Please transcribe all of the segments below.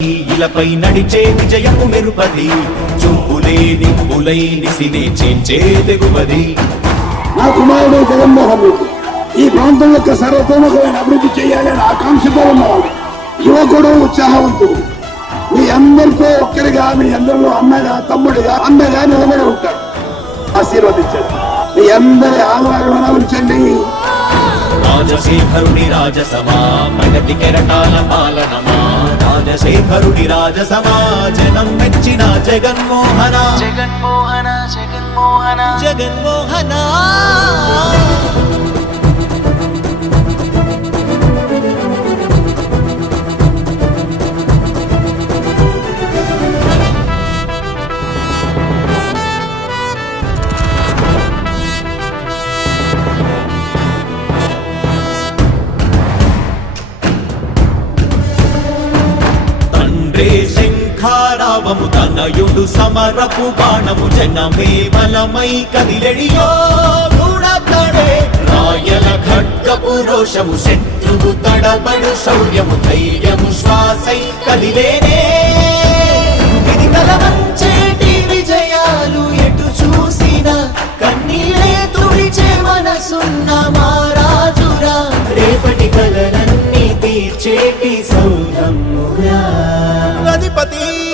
ఇలపై నడిచే విజయము మెరుపది చూపులే నిప్పులై నిసినే చేంచే తెగువది. నా కుమారుడు జగన్మోహన్ రెడ్డి ఈ ప్రాంతం యొక్క సర్వతోముఖమైన అభివృద్ధి చేయాలని ఆకాంక్షతో ఉన్నవాడు యువకుడు ఉత్సాహవంతుడు. మీ అందరితో ఒక్కరిగా మీ అందరిలో అన్నగా తమ్ముడిగా అన్నగా నిలబడి ఉంటాడు. ఆశీర్వదించండి. మీ అందరి ఆదరణ ఉంచండి. రాజశేఖరుని రాజసమా ప్రగతి కెరటాల పాలనమా? రాజశేఖరుని రాజసమా జనం మెచ్చిన జగన్మోహన. జగన్మోహన జగన్మోహన. జగన్మోహన. శంఖారావము తనయుడు సమరపు బాణము జనమే బలమై కదిలెడియో గూఢతడే రాయల ఖడ్గపు రోషము శత్రువు తడబడు శౌర్యము ధైర్యము శ్వాసై కదిలేనే. ఇది కలవంచేటి విజయాలు ఎటు చూసిన కన్నీలే తుడిచే మనసున్న మారాజురా రేపటి కలలన్నీ తీర్చేటి సౌధమురా. అధిపతి అధిపతి!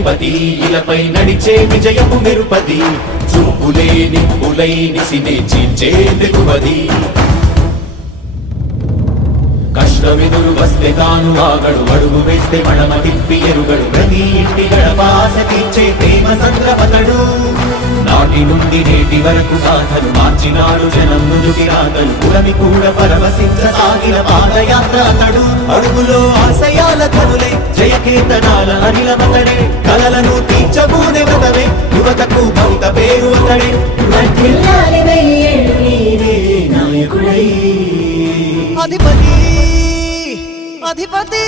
అధిపతి ఇలపై నడిచే విజయము మెరుపది చూపులే నిప్పులై నిసినే చీల్చే దిగువది కష్టమెదురు వస్తే తాను ఆగడు అడుగు వేస్తే మడమ తిప్పి ఎరుగడు. ప్రతి ఇంటి గడపాస తీర్చే ప్రేమ సంద్రపతడు. నాటి నుండి నేటి వరకు సాధను మార్చినాడు జనం నుదుటి రాగలు పురమి కూడా పరవశించ సాగిన పాదయాత్ర అతడు. అడుగులో ఆశయాల కనులే జయకేతనాల అనిలమతడే కలలను తీర్చబూనే వ్రతమే యువతకు భవిత పేరు అతడే. నాయకుడై. అధిపతి అధిపతి!